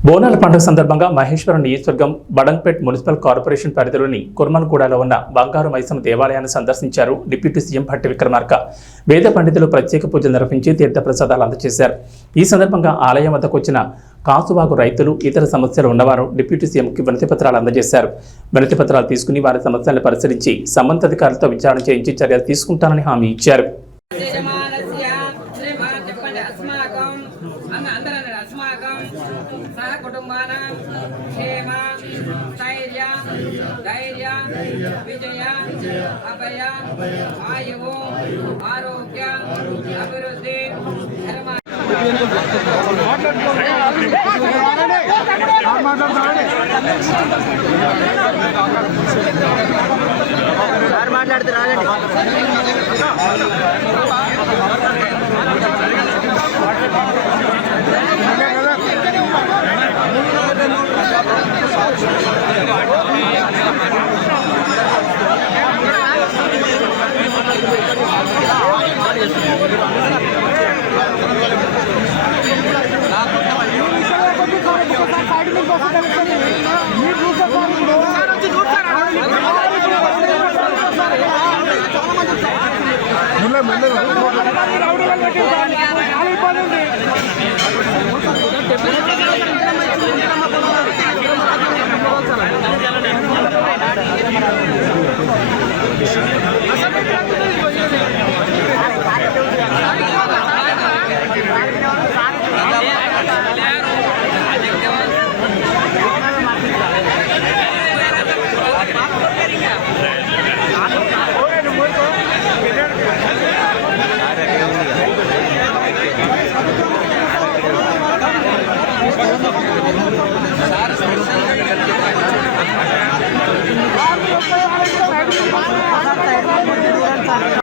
బోనాల పండుగ సందర్భంగా మహేశ్వరం నియోజకవర్గం బడంగ్పేట్ మున్సిపల్ కార్పొరేషన్ పరిధిలోని కుర్మన్గూడలో ఉన్న బంగారు మైసమ్మ దేవాలయాన్ని సందర్శించారు డిప్యూటీ సీఎం భట్టి విక్రమార్క. వేద పండితులు ప్రత్యేక పూజలు నిర్వహించి తీర్థప్రసాదాలు అందజేశారు. ఈ సందర్భంగా ఆలయం వద్దకు వచ్చిన కాసువాగు రైతులు, ఇతర సమస్యలు ఉన్నవారు డిప్యూటీ సీఎంకి వినతిపత్రాలు అందజేశారు. వినతిపత్రాలు తీసుకుని వారి సమస్యలను పరిశీలించి సంబంధితాధికారులతో విచారణ చేయించి చర్యలు తీసుకుంటానని హామీ ఇచ్చారు. విజయ అభయ ఆయువు ఆరోగ్య అభివృద్ధి మాట్లాడుతూ రాగండి.